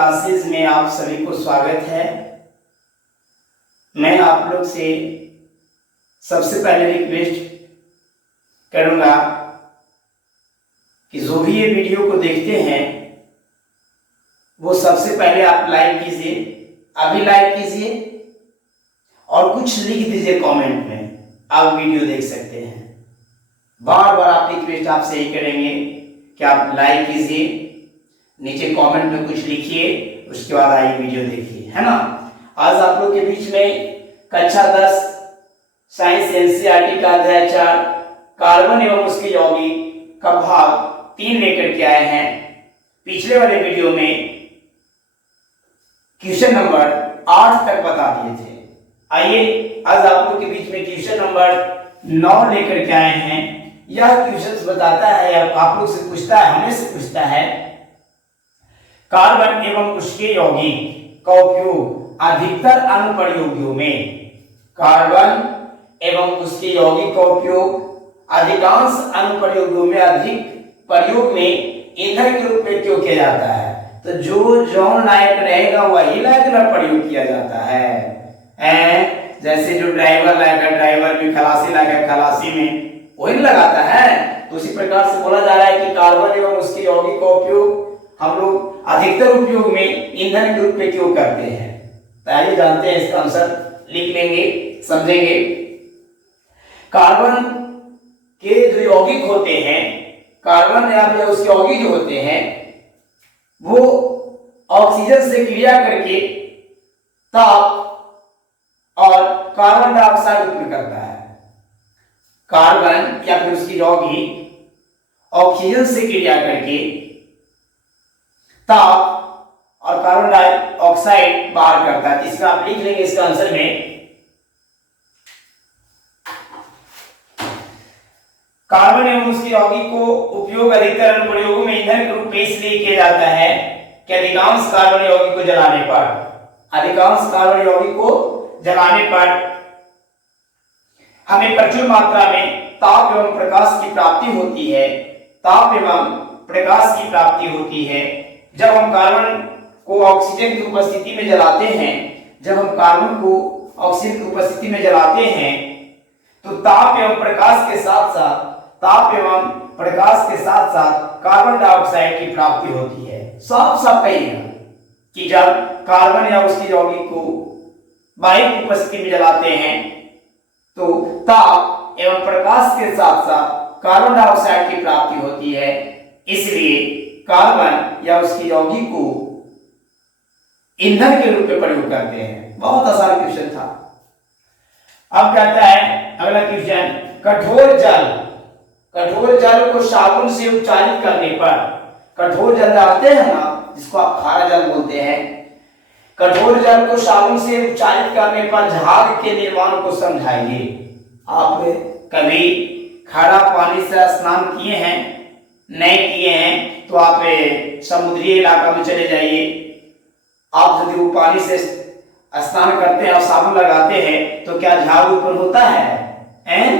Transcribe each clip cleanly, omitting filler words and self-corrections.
Classes में आप सभी को स्वागत है। मैं आप लोग से सबसे पहले रिक्वेस्ट करूंगा कि जो भी ये वीडियो को देखते हैं वो सबसे पहले आप लाइक कीजिए, अभी लाइक कीजिए और कुछ लिख दीजिए कमेंट में। आप वीडियो देख सकते हैं। बार बार आप रिक्वेस्ट आपसे यही करेंगे कि आप लाइक कीजिए, नीचे कमेंट में कुछ लिखिए, उसके बाद आइए वीडियो देखिए, है ना। आज आप लोग के बीच में कक्षा 10 साइंस एनसीईआरटी का अध्याय 4 कार्बन एवं उसके यौगिक का भाग 3 लेकर के आए हैं। पिछले वाले वीडियो में क्वेश्चन नंबर 8 तक बता दिए थे। आइए आज आप लोग के बीच में क्वेश्चन नंबर 9 लेकर के आए हैं। यह क्वेश्चन बताता है, आप लोग से पूछता है, हमें से पूछता है, कार्बन एवं उसके यौगिक का उपयोग अधिकतर अनुप्रयोगों में, कार्बन एवं उसके यौगिक का उपयोग अधिकांश अनुप्रयोगों में, अधिक प्रयोग में ईंधन के रूप में क्यों किया जाता है। तो जो जौन लायक रहेगा वही लायक में प्रयोग किया जाता है। जैसे जो ड्राइवर लायक है ड्राइवर में, खलासी लायक है खलासी में, वही लगाता है। तो उसी प्रकार से बोला जा रहा है कि कार्बन एवं उसके यौगिक का उपयोग हम लोग अधिकतर उपयोग में ईंधन के रूप में क्यों करते हैं। तो आइए जानते हैं, इसका आंसर लिख लेंगे, समझेंगे। कार्बन के जो यौगिक होते हैं, कार्बन या फिर उसके यौगिक जो होते हैं वो ऑक्सीजन से क्रिया करके ताप और कार्बन डाइऑक्साइड उत्पन्न करता है। कार्बन या फिर उसकी यौगिक ऑक्सीजन से क्रिया करके ताप और कार्बन डाइऑक्साइड बाहर करता है। इसका आप लिख लेंगे इसका आंसर में। कार्बन एवं उसके यौगिक को उपयोग अधिकतर अनुप्रयोगों में ईंधन के रूप में इसलिए किया जाता है कि अधिकांश कार्बन यौगिक को जलाने पर, अधिकांश कार्बन यौगिक को जलाने पर हमें प्रचुर मात्रा में ताप एवं प्रकाश की प्राप्ति होती है। ताप एवं प्रकाश की प्राप्ति होती है जब हम कार्बन को ऑक्सीजन की उपस्थिति में जलाते हैं। जब हम कार्बन को ऑक्सीजन की उपस्थिति में जलाते हैं तो ताप एवं प्रकाश के साथ साथ, ताप एवं प्रकाश के साथ साथ कार्बन डाइऑक्साइड की प्राप्ति होती है। साफ साफ कहिएगा कि जब कार्बन या उसके यौगिक को वायु की उपस्थिति में जलाते हैं तो ताप एवं प्रकाश के साथ साथ कार्बन डाइऑक्साइड की प्राप्ति होती है। इसलिए कार्बन या उसके यौगिक को ईंधन के रूप में प्रयोग करते हैं। बहुत आसान क्वेश्चन था। अब कहता है अगला क्वेश्चन, कठोर जल, कठोर जल को साबुन से उपचारित करने पर, कठोर जल जानते हैं ना, जिसको आप खारा जल बोलते हैं, कठोर जल को साबुन से उपचारित करने पर झाग के निर्माण को समझाइए। आप कभी खारा पानी से स्नान किए हैं? नहीं किए हैं तो आप समुद्री इलाका में चले जाइए। आप यदि वो पानी से स्नान करते हैं और साबुन लगाते हैं तो क्या झाग उत्पन्न होता है?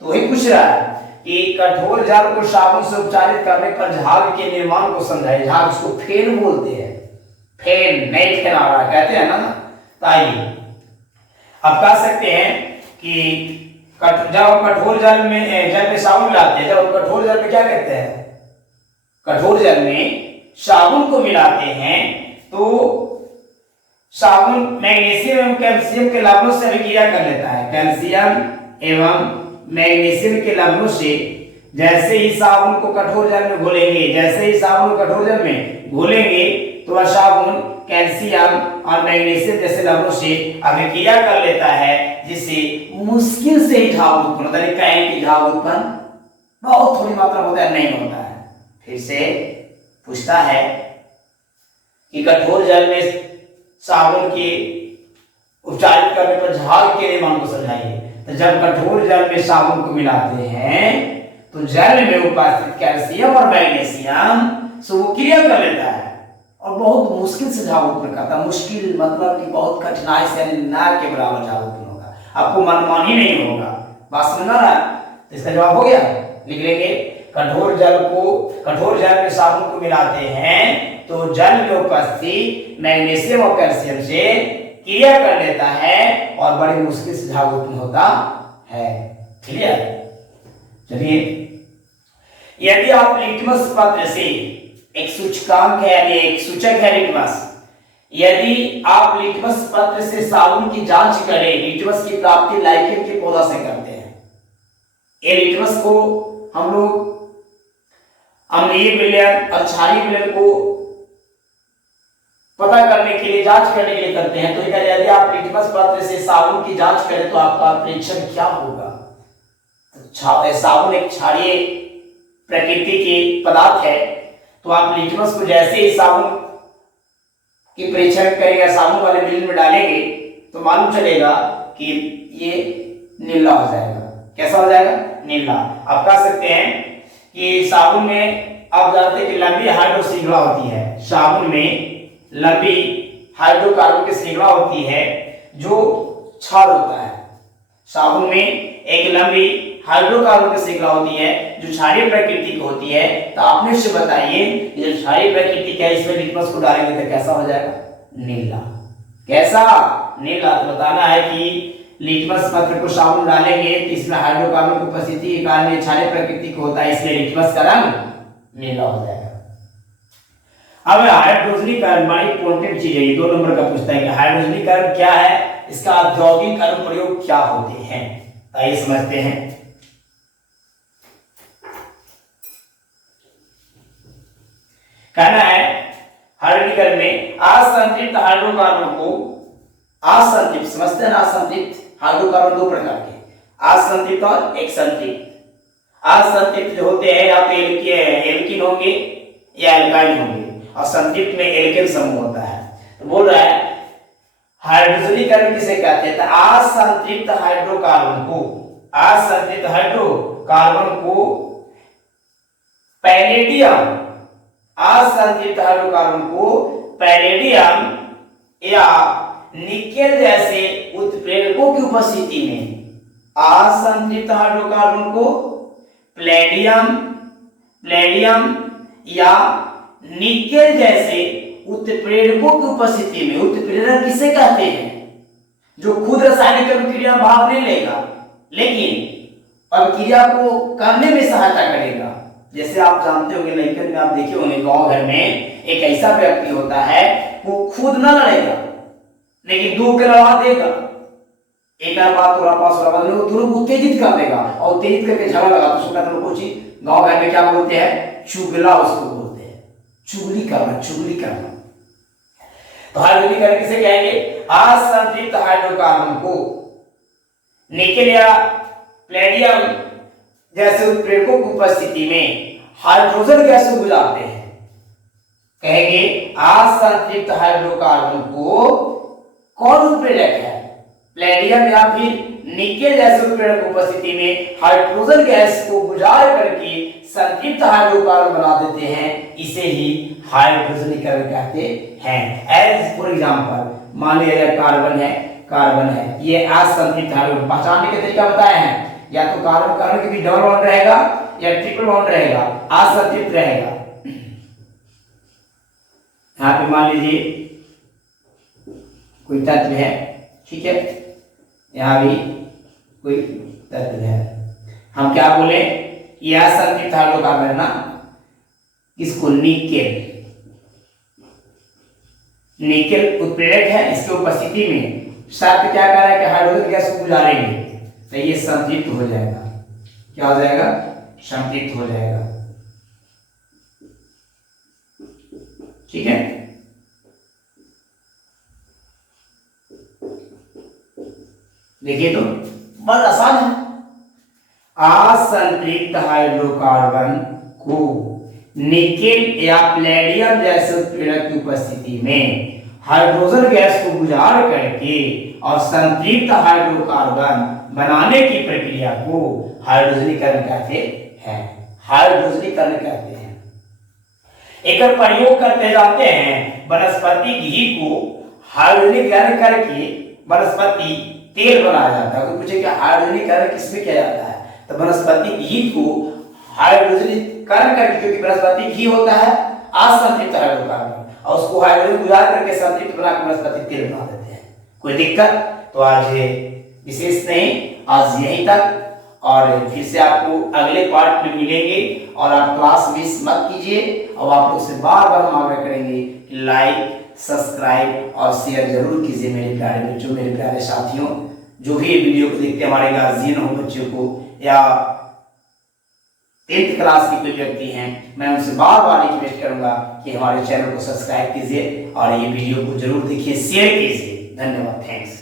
तो वही पूछ रहा है कि कठोर जल को साबुन से उपचारित करने पर झाग के निर्माण को समझाइए। झाग उसको फेन बोलते हैं, फेन नहीं फेनारा कहते हैं ना। तो आइए अब कह सकते हैं कि जब कठोर जल में साबुन मिलाते हैं, जब कठोर जल में क्या कहते हैं, कठोर जल में साबुन को मिलाते हैं तो साबुन मैग्नीशियम एवं कैल्शियम के लवणों से अभिक्रिया कर लेता है। कैल्शियम एवं मैग्नीशियम के लवणों से जैसे ही साबुन को कठोर जल में घोलेंगे, जैसे ही साबुन को कठोर जल में घोलेंगे तो वह साबुन कैल्शियम और मैग्नीशियम जैसे लवणों से अभिक्रिया कर लेता है, जिससे मुश्किल से ही झाग उत्पन्न होता है। कहें कि झाग उत्पन्न बहुत थोड़ी मात्रा होता है, नहीं होता है। फिर से पूछता है कि कठोर जल में साबुन के उपचारित करने पर झाग के निर्माण को समझाइए। तो जब कठोर जल में साबुन को मिलाते हैं तो जल में उपस्थित कैल्शियम और मैग्नीशियम से वो क्रिया कर लेता है और बहुत मुश्किल से झाग उत्पन्न करता है। मुश्किल मतलब कि बहुत कठिनाई से, ना के बराबर झाग उत्पन्न होगा, आपको मनमानी नहीं होगा। बात समझना ना? तो इसका जवाब हो गया, लिख लेंगे। कठोर जल में साबुन को मिलाते हैं तो जल में उपस्थित मैग्नीशियम और कैल्शियम से क्रिया कर लेता है और बड़ी मुश्किल से झाग उत्पन्न होता है। क्लियर? चलिए, यदि आप लिटमस पत्र से एक सूचकांक है यानी एक सूचक है लिटमस, यदि आप लिटमस पत्र से साबुन की जांच करें, लिटमस की प्राप्ति लाइकेन के पौधा से करते हैं। ये लिटमस को हम लोग अम्लीय विलयन और क्षारीय विलयन को पता करने के लिए, जांच करने के लिए करते हैं। तो यदि आप लिटमस पत्र से साबुन की जांच करें तो आपका परीक्षण क्या होगा? तो साबुन एक क्षारीय प्रकृति की पदार्थ है, तो आप लिटमस को जैसे ही साबुन की परीक्षण करेंगे, साबुन वाले बिल में डालेंगे तो मालूम चलेगा कि ये नीला हो जाएगा। कैसा हो जाएगा? नीला। आप कह सकते हैं कि साबुन में आप जानते हैं कि लंबी हाइड्रो श्रृंखला होती है, साबुन में लंबी हाइड्रोकार्बन की श्रृंखला होती है जो क्षार होता है। साबुन में एक लंबी हाइड्रोकार्बन की श्रृंखला होती है जो क्षारीय प्रकृति की होती है। तो आप मुझसे बताइए, ये क्षारीय प्रकृति का इसमें लिटमस को डालेंगे तो कैसा हो जाएगा? नीला। कैसा? नीला। तो बताना है कि लिटमस पत्र को साबुन डालेंगे तो इसमें हाइड्रोकार्बन की उपस्थिति के कारण क्षारीय प्रकृति का होता है, इसलिए लिटमस का रंग नीला हो जाएगा। अब हाइड्रोजनीकरण बड़ी इंपॉर्टेंट चीज है, ये 2 नंबर का पूछता है कि हाइड्रोजनीकरण क्या है, इसका औद्योगिक अनुप्रयोग क्या होते हैं। आइए समझते हैं। कहना है हाइड्रोजनीकरण में असंतृप्त हाइड्रोकार्बन को, असंतृप्त समझते हैं ना, असंतृप्त हाइड्रोकार्बन 2 प्रकार के, असंतृप्त और एक संतृप्त। असंतृप्त जो होते हैं या तो एल्कीन होंगे या एल्काइन होंगे, और संतृप्त में एल्केन समूह होता है। तो बोल रहा है हाइड्रोजनीकरण किसे कहते हैं? असंतृप्त हाइड्रोकार्बन को, असंतृप्त हाइड्रोकार्बन को पैलेडियम, असंतृप्त हाइड्रोकार्बन को पैलेडियम या निकेल जैसे उत्प्रेरकों की उपस्थिति में, असंतृप्त हाइड्रोकार्बन को प्लेडियम या निकेल जैसे उत्प्रेरकों की उपस्थिति में, उत्प्रेरक किसे कहते हैं? जो खुद रासायनिक अभिक्रिया में भाग नहीं लेगा लेकिन अभिक्रिया को करने में सहायता करेगा। जैसे आप जानते होंगे, लेकिन आप देखे होंगे गांव घर में एक ऐसा व्यक्ति होता है वो खुद न लड़ेगा लेकिन दो के लड़ा देगा, एक बात थोड़ा पास थोड़ा बात, दोनों को उत्तेजित कर देगा और उत्तेजित करके झगड़ा लगा तो उसको कहते हैं कुछ गांव घर में क्या बोलते हैं? चुगला उसको बोलते हैं, चुगली करना, चुगली करना। तो हाइड्रोजनीकरण किसे कहेंगे? असंतृप्त हाइड्रोकार्बन को निकेल या प्लेडियम जैसे उत्प्रेरकों की उपस्थिति में हाइड्रोजन गैस को गुजारते हैं। कहेंगे असंतृप्त हाइड्रोकार्बन को कौन उत्प्रेरक है? प्लेडियम या फिर निकेल जैसे उत्प्रेरक की उपस्थिति में हाइड्रोजन गैस को गुजार करके संतृप्त हाइड्रोकार्बन बना देते हैं, इसे ही हाइड्रोजनीकरण कहते हैं। एज फॉर एग्जांपल मान लिया कार्बन है, ये असंतृप्त हाइड्रोजन। पहचानने के तरीका बताए हैं, या तो कार्बन के भी डबल बॉन्ड रहेगा या ट्रिपल बॉन्ड रहेगा, असंतृप्त रहेगा। यहां पे मान लीजिए कोई तत्व है, ठीक है, यहां भी कोई तत्व है, हम क्या बोले? यह असंतृप्त हाइड्रोकार्बन है ना, इसको निकेल उत्प्रेरक है, इसकी उपस्थिति में शर्त क्या कर रहा है कि हाइड्रोजन गैस को गुजारेंगे तो ये संतृप्त हो जाएगा। क्या हो जाएगा? संतृप्त हो जाएगा। ठीक है, देखिए तो बहुत आसान है। असंतृप्त हाइड्रोकार्बन को निकेल या प्लेडियम जैसे उत्प्रेरक की उपस्थिति में हाइड्रोजन गैस को गुजार करके और संतृप्त हाइड्रोकार्बन बनाने की प्रक्रिया को हाइड्रोजनीकरण कहते हैं। हाइड्रोजनीकरण कहते हैं। एक प्रयोग करते जाते हैं, वनस्पति घी को हाइड्रोजनीकरण करके वनस्पति तेल बनाया जाता है। कोई पूछे कि हाइड्रोजनीकरण किसमें किया जाता है? तो वनस्पति घी को हाइड्रोजनीकरण करके, क्योंकि वनस्पति घी होता है असंतृप्त हाइड्रोकार्बन, और उसको हाइड्रोजन गुजार करके संतृप्त बनाकर वनस्पति तेल बना देते हैं। कोई दिक्कत? तो आज विशेष नहीं, आज यहीं तक, और फिर से आपको अगले पार्ट में मिलेंगे। और आप क्लास मिस मत कीजिए, और आप लोग से बार बार हम आग्रह करेंगे कि लाइक, सब्सक्राइब और शेयर जरूर कीजिए मेरे प्यारे बच्चों, मेरे प्यारे साथियों। जो भी ये वीडियो को देखते हैं, हमारे गार्जियन हो बच्चों को, या 10th क्लास के कोई व्यक्ति हैं, मैं उनसे बार बार रिक्वेस्ट करूंगा कि हमारे चैनल को सब्सक्राइब कीजिए और ये वीडियो को जरूर देखिए, शेयर कीजिए। धन्यवाद, थैंक्स।